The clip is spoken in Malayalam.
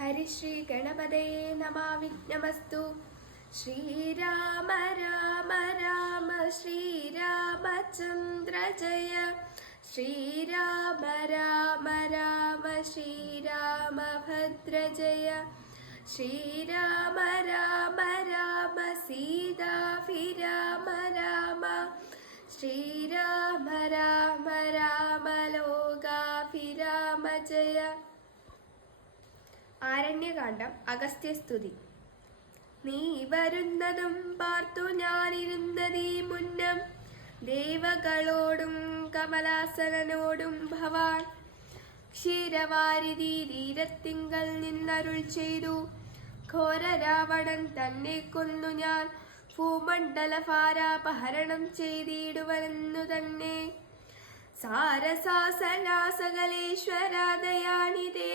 ഹരിശ്രീ ഗണപതയേ നമഃ വിഘ്നമസ്തു. ശ്രീരാമ രാമ രാമ ശ്രീരാമചന്ദ്ര ജയ. ശ്രീരാമ രാമ രാമ ശ്രീരാമഭദ്ര ജയ. ശ്രീരാമ രാമ രാമ സീതാഭിരാമ രാമ. ശ്രീരാമ രാമ രാമ ലോകാഭിരാമ ജയ. ആരണ്യകാണ്ഡം. അഗസ്ത്യസ്തുതി. നീ വരുന്നതും പാർത്തു ഞാനിരുന്നതീ മുന്നം. ദേവകളോടും കമലാസനോടും ഭവാൻ ക്ഷീരവാരിധി തീരത്തിങ്കൽ നിന്നരുൾ ചെയ്തു. ഘോര രാവണൻ തന്നെ കൊന്നു ഞാൻ ഭൂമണ്ഡലഭാരാപഹരണം ചെയ്തിടുവനെന്നു തന്നെ. സാരസാസനാസകലേശ്വരാദയാണിതേ